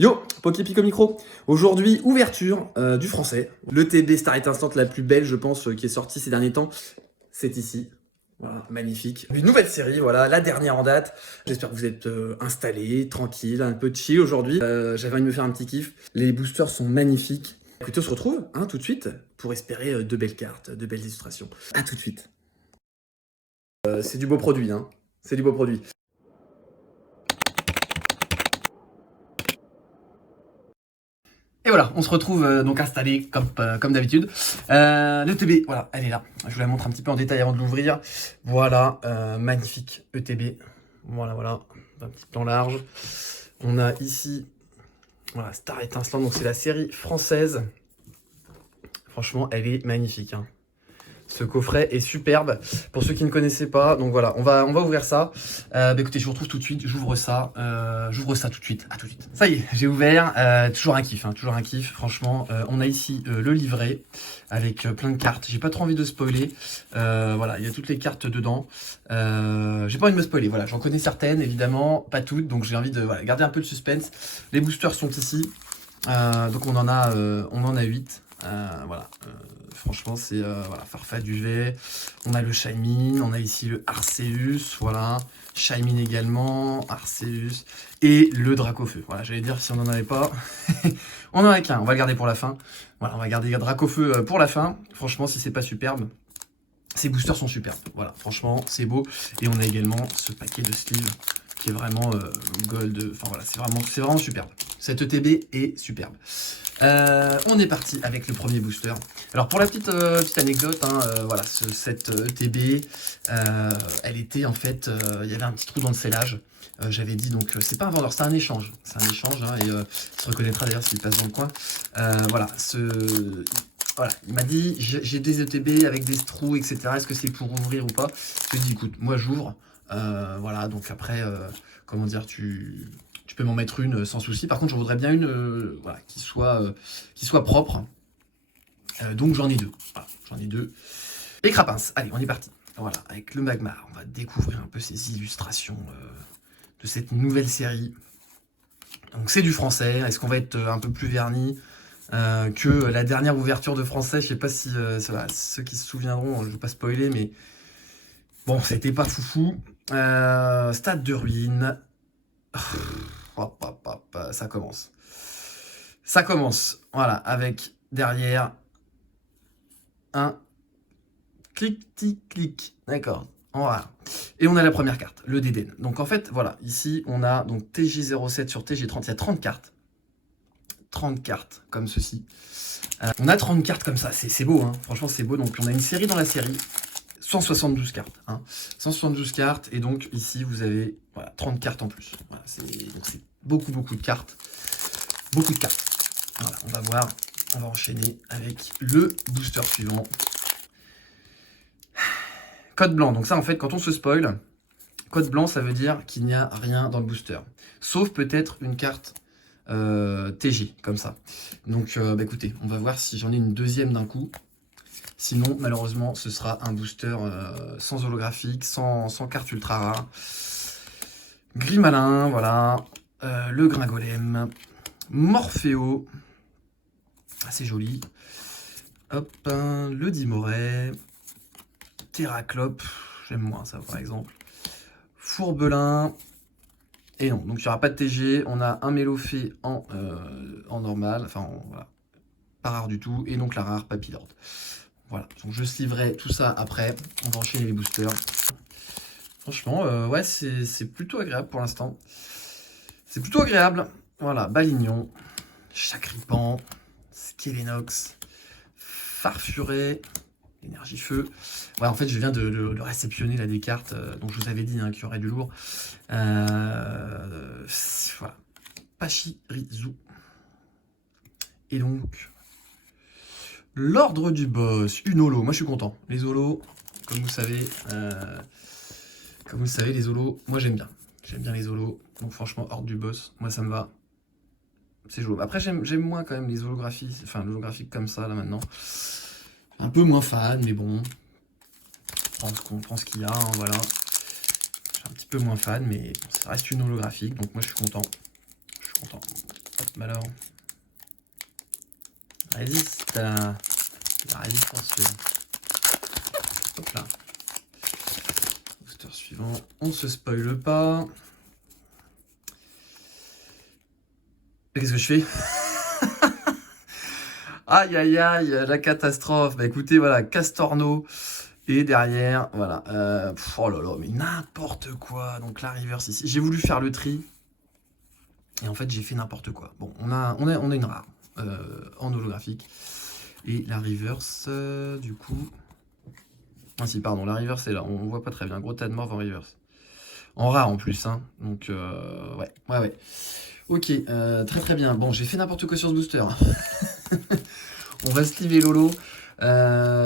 Yo, Poképico Micro. Aujourd'hui, ouverture du français. Le TB Starlight Instant la plus belle, je pense, qui est sortie ces derniers temps. C'est ici. Voilà, magnifique. Une nouvelle série, voilà, la dernière en date. J'espère que vous êtes installés, tranquille, un peu chill aujourd'hui. J'avais envie de me faire un petit kiff. Les boosters sont magnifiques. Écoutez, on se retrouve tout de suite pour espérer de belles cartes, de belles illustrations. À tout de suite. C'est du beau produit, hein. C'est du beau produit. Et voilà, on se retrouve donc installé comme d'habitude. Le TB, voilà, elle est là. Je vous la montre un petit peu en détail avant de l'ouvrir. Voilà, magnifique ETB. Voilà, un petit plan large. On a ici, voilà, Star Étincelant, donc c'est la série française. Franchement, elle est magnifique, hein. Ce coffret est superbe. Pour ceux qui ne connaissaient pas, donc voilà, on va ouvrir ça. Écoutez, je vous retrouve tout de suite. J'ouvre ça tout de suite. À tout de suite. Ça y est, j'ai ouvert. Toujours un kiff, hein, toujours un kiff. Franchement, on a ici le livret avec plein de cartes. J'ai pas trop envie de spoiler. Voilà, il y a toutes les cartes dedans. J'ai pas envie de me spoiler. Voilà, j'en connais certaines, évidemment, pas toutes. Donc j'ai envie de garder un peu de suspense. Les boosters sont ici. Donc on en a 8. Voilà. Franchement, c'est voilà, Farfaduvet. On a le Shaymin, on a ici le Arceus, voilà. Shaymin également, Arceus. Et le Dracofeu. Voilà, j'allais dire si on n'en avait pas. On en a qu'un, on va le garder pour la fin. Voilà, on va garder Dracofeu pour la fin. Franchement, si c'est pas superbe, ces boosters sont superbes. Voilà, franchement, c'est beau. Et on a également ce paquet de sleeves qui est vraiment gold. Enfin voilà, c'est vraiment superbe. Cette ETB est superbe. On est parti avec le premier booster. Alors pour la petite anecdote, hein, voilà, cette ETB, elle était en fait, il y avait un petit trou dans le scellage. J'avais dit donc, c'est pas un vendeur, c'est un échange. C'est un échange, hein, et il se reconnaîtra d'ailleurs s'il passe dans le coin. Voilà, voilà, il m'a dit, j'ai des ETB avec des trous, etc. Est-ce que c'est pour ouvrir ou pas? Je lui ai dit, écoute, moi j'ouvre. Voilà, donc après, comment dire, tu peux m'en mettre une sans souci. Par contre, je voudrais bien une voilà, qui soit propre. Donc j'en ai deux. Voilà, j'en ai deux. Et Crapins, allez, on est parti. Voilà, avec le Magmar, on va découvrir un peu ces illustrations de cette nouvelle série. Donc c'est du français. Est-ce qu'on va être un peu plus verni que la dernière ouverture de français? Je sais pas si ceux qui se souviendront, je ne vais pas spoiler, mais bon, c'était pas foufou. Stade de ruine. Hop, hop, hop, ça commence. Ça commence, voilà, avec derrière un clic-tic-clic. D'accord. Voilà. Et on a la première carte, le Dédenne. Donc en fait, voilà, ici, on a donc TG07 sur TG30. Il y a 30 cartes. 30 cartes, comme ceci. On a 30 cartes comme ça. C'est beau, hein. Franchement, c'est beau. Donc on a une série dans la série. 172 cartes. Hein. 172 cartes. Et donc ici, vous avez voilà, 30 cartes en plus. Voilà, c'est beaucoup de cartes. Beaucoup de cartes. Voilà, on va voir. On va enchaîner avec le booster suivant. Code blanc. Donc ça, en fait, quand on se spoil, code blanc, ça veut dire qu'il n'y a rien dans le booster. Sauf peut-être une carte TG, comme ça. Donc, écoutez, on va voir si j'en ai une deuxième d'un coup. Sinon, malheureusement, ce sera un booster sans holographique, sans carte ultra rare. Grimalin, voilà. Le Gringolem. Morphéo. Assez joli. Hop, le Dimoret. Terraclope. J'aime moins ça, par exemple. Fourbelin. Et non, donc il n'y aura pas de TG. On a un Mélofée en normal. Enfin, voilà. Pas rare du tout. Et donc la rare Papillard. Voilà, donc je sleeverai tout ça après. On va enchaîner les boosters. Franchement, ouais, c'est plutôt agréable pour l'instant. C'est plutôt agréable. Voilà, Balignon, Chacripan, Skelenox, Farfuré, Énergie Feu. Ouais, en fait, je viens de réceptionner là, des cartes. Donc je vous avais dit hein, qu'il y aurait du lourd. Voilà. Pachirisu. Et donc, l'ordre du boss, une holo. Moi, je suis content. Les holos, comme vous savez, les holos, moi, j'aime bien. J'aime bien les holos. Donc, franchement, ordre du boss, moi, ça me va. C'est joli. Après, j'aime moins quand même les holographies, enfin, l'holographique comme ça, là, maintenant. Un peu moins fan, mais bon. On prend ce qu'il y a, hein, voilà. Je suis un petit peu moins fan, mais ça reste une holographique, donc moi, je suis content. Je suis content. Hop, alors. Résiste. La résistance. Hop là. Booster suivant. On se spoile pas. Qu'est-ce que je fais? Aïe aïe aïe, la catastrophe. Bah écoutez, voilà, Castorno. Et derrière, voilà. Oh là là, mais n'importe quoi. Donc la reverse ici. J'ai voulu faire le tri. Et en fait, j'ai fait n'importe quoi. Bon, on a une rare en holographique. Et la reverse, du coup. Ah si, pardon, la reverse est là. On voit pas très bien. Gros tas de morts en reverse. En rare en plus, hein. Donc, ouais. Ok, très très bien. Bon, j'ai fait n'importe quoi sur ce booster. On va sliver Lolo.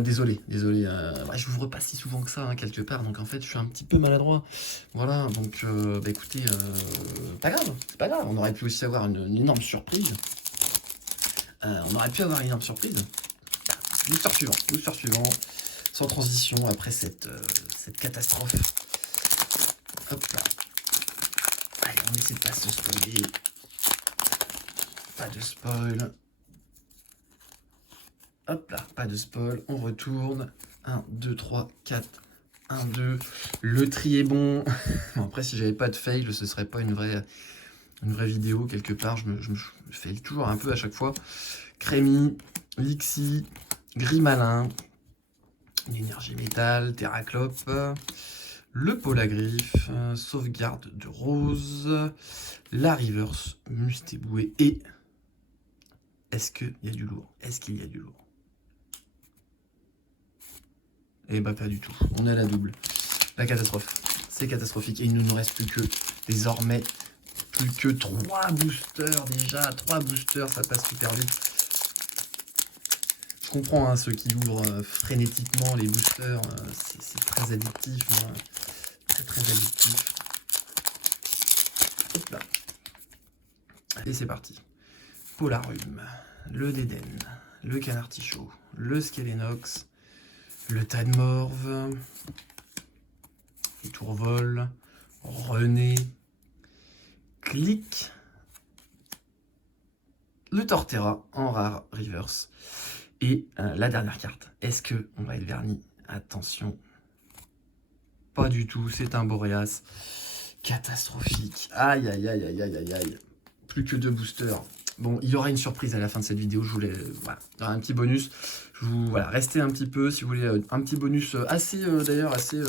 Désolé. Ouais, je vous repasse si souvent que ça, hein, quelque part. Donc en fait, je suis un petit peu maladroit. Voilà, donc bah écoutez, pas grave, c'est pas grave. On aurait pu aussi avoir une énorme surprise. Booster suivant. Sans transition, après cette catastrophe. Hop là. Allez, on essaie de pas se spoiler. Pas de spoil. Hop là, pas de spoil. On retourne. 1, 2, 3, 4. 1, 2. Le tri est bon. Après, si j'avais pas de fail, ce serait pas une vraie vidéo. Quelque part, je me fail toujours un peu à chaque fois. Crémy, Lixi, Gris Malin, l'énergie métal, Terraclope, le Polagriffe, sauvegarde de Rose, la Reverse, Mustéboué et... Est-ce qu'il y a du lourd? Eh bah pas du tout. On est à la double. La catastrophe. C'est catastrophique. Et il ne nous reste plus que, désormais, plus que 3 boosters déjà. 3 boosters, ça passe super vite. Je comprends hein, ceux qui ouvrent frénétiquement les boosters. C'est très addictif. Hein. Très addictif. Hop là. Et c'est parti. Polarum, le Déden, le Canartichaud, le Skelenox, le Tadmorve, le Tourvol, René, Click, le Torterra en rare reverse. Et la dernière carte. Est-ce que on va être verni? Attention. Pas du tout, c'est un Boreas. Catastrophique. Aïe. Plus que 2 boosters. Bon, il y aura une surprise à la fin de cette vidéo. Je voulais, voilà, il y aura un petit bonus. Je vous, voilà, restez un petit peu si vous voulez un petit bonus assez, d'ailleurs, assez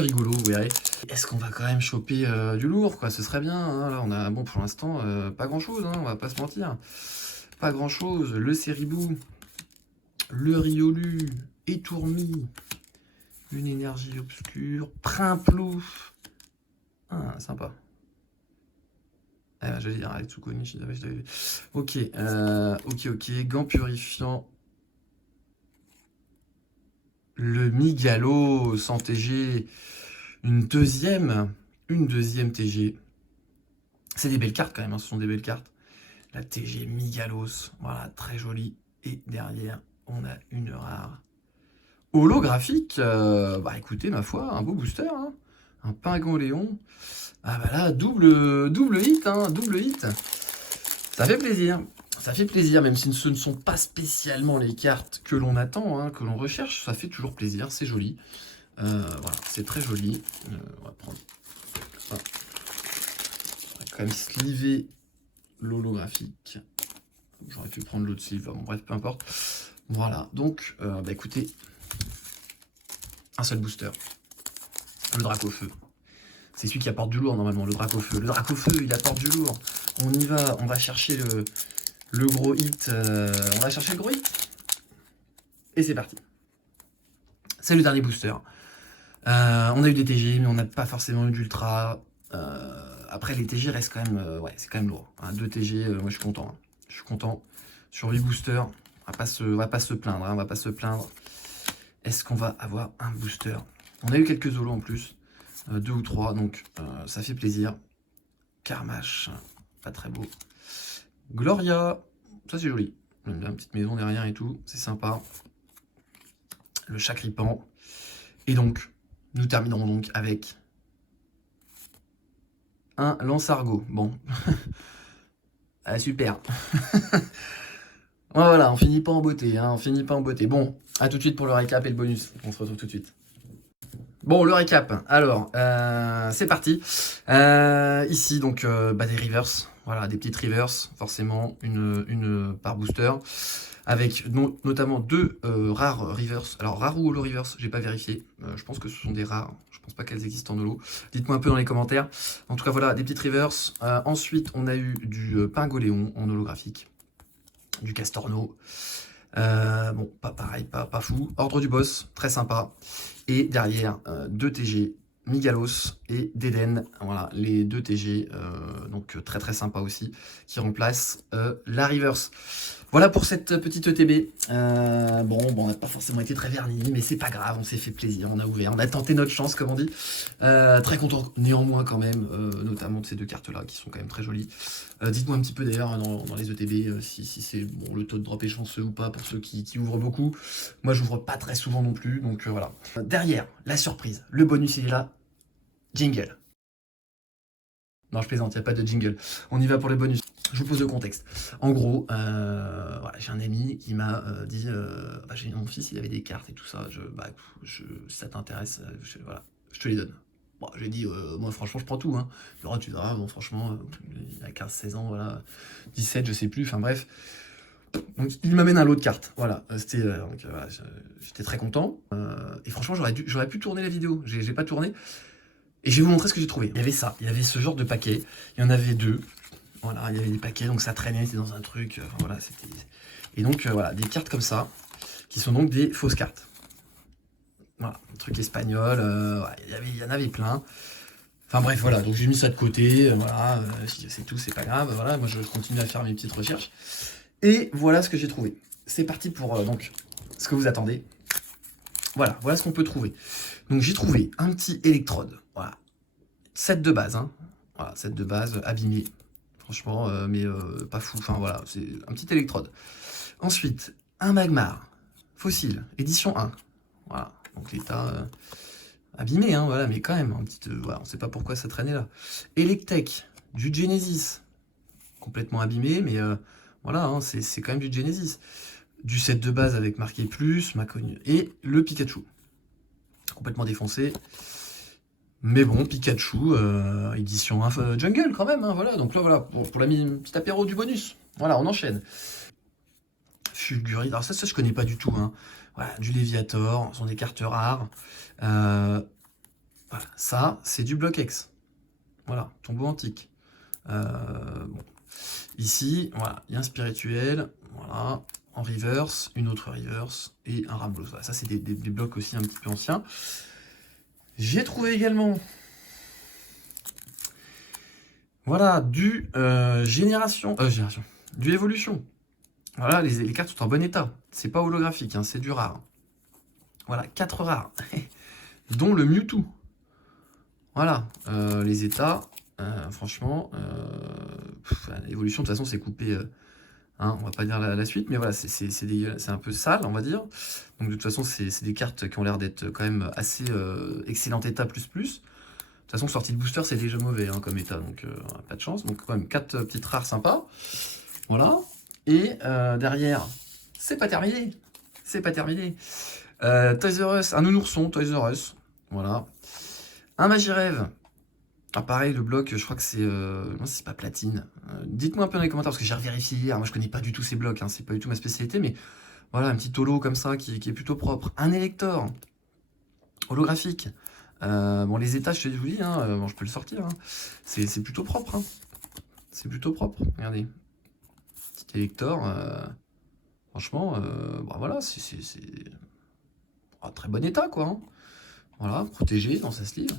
rigolo, vous verrez. Est-ce qu'on va quand même choper du lourd, quoi? Ce serait bien. Hein, là, on a, bon, pour l'instant, pas grand-chose, hein, on va pas se mentir. Pas grand-chose. Le Ceribou, le Riolu, Étourmi, une énergie obscure, Primplouf. Ah, sympa. J'allais dire avec Tsukoni, je l'avais vu. Ok, gant purifiant. Le Migalo sans TG. Une deuxième TG. C'est des belles cartes quand même, hein, ce sont des belles cartes. La TG Migalos, voilà, très jolie. Et derrière, on a une rare. Holographique, bah écoutez, ma foi, un beau booster, hein. Un Pingoléon. Ah bah là, double hit, hein, double hit. Ça fait plaisir, même si ce ne sont pas spécialement les cartes que l'on attend, hein, que l'on recherche, ça fait toujours plaisir, c'est joli. Voilà, c'est très joli. On va prendre ça. On va quand même sliver l'holographique. J'aurais pu prendre l'autre sleeve, bon bref, peu importe. Voilà, donc, bah écoutez, un seul booster. Le Dracofeu. C'est celui qui apporte du lourd normalement, le Dracofeu. Le Dracofeu, il apporte du lourd. On y va, on va chercher le gros hit. On va chercher le gros hit. Et c'est parti. C'est le dernier booster. On a eu des TG, mais on n'a pas forcément eu d'ultra. Après, les TG restent quand même... ouais, c'est quand même lourd. Hein, 2 TG, moi je suis content. Hein. Je suis content. Sur 8 boosters, on va pas se plaindre. Hein, on va pas se plaindre. Est-ce qu'on va avoir un booster? On a eu quelques holos en plus. 2 ou 3, donc ça fait plaisir. Karmash, pas très beau. Gloria, ça c'est joli. J'aime bien, une petite maison derrière et tout, c'est sympa. Le Chacripan. Et donc, nous terminerons donc avec un Lansargot. Bon, Ah, super. Voilà, on finit pas en beauté, hein, on finit pas en beauté. Bon, à tout de suite pour le récap et le bonus. On se retrouve tout de suite. Bon, le récap. Alors, c'est parti. Ici, donc, des reverse. Voilà, des petites reverse, forcément, une par booster. Avec notamment deux rares reverse. Alors, rares ou holo reverse, j'ai pas vérifié. Je pense que ce sont des rares. Je pense pas qu'elles existent en holo. Dites-moi un peu dans les commentaires. En tout cas, voilà, des petites reverse. Ensuite, on a eu du Pingoléon en holographique. Du Castorno. Bon, pas pareil, pas fou. Ordre du boss, très sympa. Et derrière, 2 TG, Migalos et Deden. Voilà, les 2 TG, donc très très sympa aussi, qui remplacent la Reverse. Voilà pour cette petite ETB. Bon, on n'a pas forcément été très vernis, mais c'est pas grave, on s'est fait plaisir, on a ouvert, on a tenté notre chance, comme on dit. Très content néanmoins quand même, notamment de ces deux cartes-là, qui sont quand même très jolies. Dites-moi un petit peu d'ailleurs dans les ETB si c'est bon, le taux de drop est chanceux ou pas pour ceux qui ouvrent beaucoup. Moi, j'ouvre pas très souvent non plus, donc voilà. Derrière, la surprise, le bonus il est là. Jingle. Non, je plaisante, il n'y a pas de jingle. On y va pour les bonus. Je vous pose le contexte. En gros, voilà, j'ai un ami qui m'a dit j'ai mon fils, il avait des cartes et tout ça. Si ça t'intéresse, voilà, je te les donne. Bon, j'ai dit, moi franchement, je prends tout. Hein. Alors, tu verras, bon, franchement, il a 15-16 ans, voilà, 17, je sais plus, enfin bref. Donc, il m'amène un lot de cartes. Voilà, j'étais très content. Et franchement, j'aurais pu tourner la vidéo. J'ai pas tourné. Et je vais vous montrer ce que j'ai trouvé. Il y avait ça, il y avait ce genre de paquet. Il y en avait deux. Voilà, il y avait des paquets, donc ça traînait, c'était dans un truc. Enfin, voilà, c'était. Et donc, voilà, des cartes comme ça, qui sont donc des fausses cartes. Voilà, un truc espagnol. Il y en avait plein. Enfin bref, voilà, donc j'ai mis ça de côté. Voilà, c'est tout, c'est pas grave. Voilà, moi je continue à faire mes petites recherches. Et voilà ce que j'ai trouvé. C'est parti pour donc ce que vous attendez. Voilà ce qu'on peut trouver. Donc j'ai trouvé un petit électrode. Voilà. Set de base, hein. Voilà, set de base, abîmé. Franchement, mais pas fou. Enfin voilà, c'est un petit électrode. Ensuite, un Magmar. Fossile, édition 1. Voilà, donc l'état abîmé, hein, voilà, mais quand même, un petit, voilà, on sait pas pourquoi ça traînait là. Electek, du Genesis. Complètement abîmé, mais voilà, hein, c'est quand même du Genesis. Du set de base avec marqué plus, Macogne, et le Pikachu. Complètement défoncé. Mais bon, Pikachu, édition 1 Jungle quand même, hein, voilà. Donc là, voilà, pour la petite apéro du bonus. Voilà, on enchaîne. Fulgurite, alors ça je connais pas du tout, hein. Voilà, du Léviator, ce sont des cartes rares. Voilà, ça, c'est du Block X. Voilà, tombeau antique. Bon. Ici, voilà, il y a un spirituel, voilà, en reverse, une autre reverse, et un Rambolos. Voilà, ça c'est des blocs aussi un petit peu anciens. J'ai trouvé également, voilà, du génération, du évolution. Voilà, les cartes sont en bon état. C'est pas holographique, hein, c'est du rare. Voilà, 4 rares, dont le Mewtwo. Voilà, les états, franchement, l'évolution de toute façon c'est coupé, hein, on va pas dire la suite, mais voilà, c'est un peu sale, on va dire. Donc de toute façon, c'est des cartes qui ont l'air d'être quand même assez excellent état plus. De toute façon, sortie de booster, c'est déjà mauvais hein, comme état, donc pas de chance. Donc quand même 4 petites rares sympas. Voilà. Et derrière, c'est pas terminé. C'est pas terminé. Toys R Us, un nounourson, Toys R Us. Voilà. Un Magirève. Ah pareil, le bloc, je crois que c'est... non, c'est pas platine. Dites-moi un peu dans les commentaires, parce que j'ai revérifié hier. Moi, je connais pas du tout ces blocs, hein, c'est pas du tout ma spécialité, mais voilà, un petit holo comme ça qui est plutôt propre. Un Elector. Holographique. Bon, les étages, je vous dis, hein, bon, je peux le sortir. Hein. C'est plutôt propre. Hein. C'est plutôt propre. Regardez. Petit Elector. Franchement, bah, voilà, c'est très bon état, quoi. Hein. Voilà, protégé dans sa sleeve.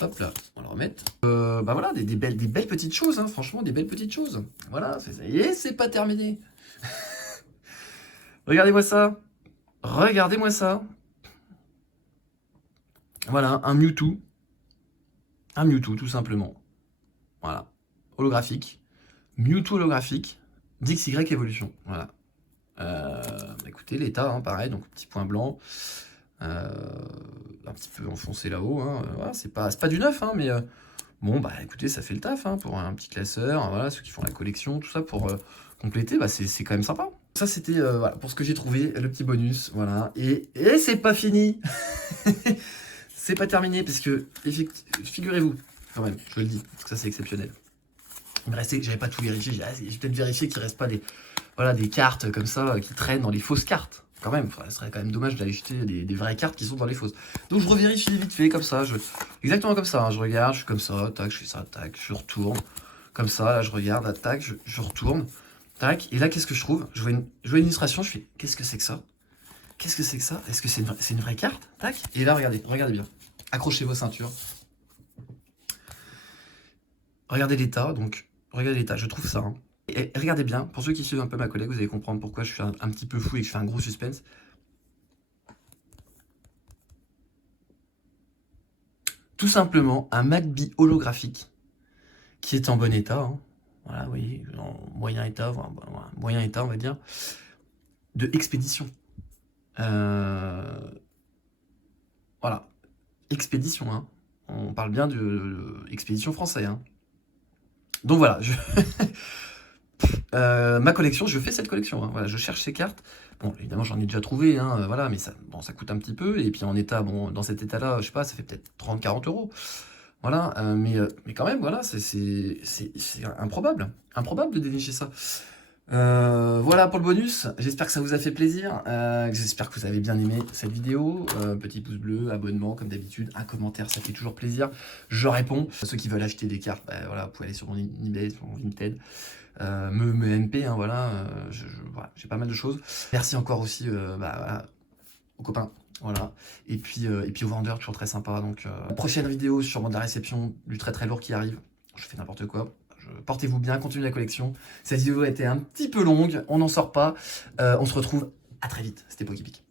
Hop là, on va le remettre. Bah voilà, des belles petites choses, hein, franchement, des belles petites choses. Voilà, ça y est, c'est pas terminé. Regardez-moi ça. Regardez-moi ça. Voilà, un Mewtwo. Un Mewtwo, tout simplement. Voilà. Holographique. Mewtwo holographique. DXY évolution. Voilà. Écoutez, l'état, hein, pareil, donc petit point blanc. Un petit peu enfoncé là-haut. Hein, voilà, c'est pas du neuf, hein, mais Bon, bah écoutez, ça fait le taf hein, pour un petit classeur, voilà, ceux qui font la collection, tout ça pour compléter, bah c'est quand même sympa. Ça, c'était voilà, pour ce que j'ai trouvé, le petit bonus, voilà. Et c'est pas fini. C'est pas terminé, parce que, figurez-vous, quand même, je le dis, parce que ça c'est exceptionnel. Il me restait, j'avais pas tout vérifié, j'ai peut-être vérifié qu'il reste pas des cartes comme ça qui traînent dans les fausses cartes. Quand même, ce serait quand même dommage d'aller jeter des vraies cartes qui sont dans les fausses. Donc je revérifie vite fait, comme ça, exactement comme ça, hein, je regarde, je suis comme ça, tac, je fais ça, tac, je retourne. Comme ça, là je regarde, là, tac, je retourne, tac, et là qu'est-ce que je trouve? Je vois une illustration, je fais, qu'est-ce que c'est que ça? Qu'est-ce que c'est que ça? Est-ce que c'est une vraie carte? Tac, et là regardez bien. Accrochez vos ceintures. Regardez l'état, je trouve ça. Hein. Et regardez bien, pour ceux qui suivent un peu ma collègue, vous allez comprendre pourquoi je suis un petit peu fou et que je fais un gros suspense. Tout simplement, un MacBee holographique qui est en bon état. Hein. Voilà, vous voyez, en moyen état, on va dire, de Expédition. Voilà, Expédition, hein. On parle bien de Expédition français. Hein. Donc voilà, ma collection, je fais cette collection. Hein. Voilà, je cherche ces cartes. Bon, évidemment, j'en ai déjà trouvé, hein, voilà, mais ça coûte un petit peu. Et puis en état, bon, dans cet état-là, je sais pas, ça fait peut-être 30-40 euros. Voilà, mais quand même, voilà, c'est improbable. Improbable de dénicher ça. Voilà pour le bonus. J'espère que ça vous a fait plaisir. J'espère que vous avez bien aimé cette vidéo. Petit pouce bleu, abonnement comme d'habitude, un commentaire, ça fait toujours plaisir. Je réponds. Ceux qui veulent acheter des cartes, bah, voilà, vous pouvez aller sur mon eBay, sur mon Vinted. Me MP, hein, voilà, voilà, j'ai pas mal de choses. Merci encore aussi bah, voilà, aux copains. Voilà. Et puis aux vendeurs, toujours très sympa. Donc, prochaine vidéo sur de la réception du très très lourd qui arrive. Je fais n'importe quoi. Portez-vous bien, continuez la collection. Cette vidéo a été un petit peu longue, on n'en sort pas. On se retrouve à très vite. C'était Poképic.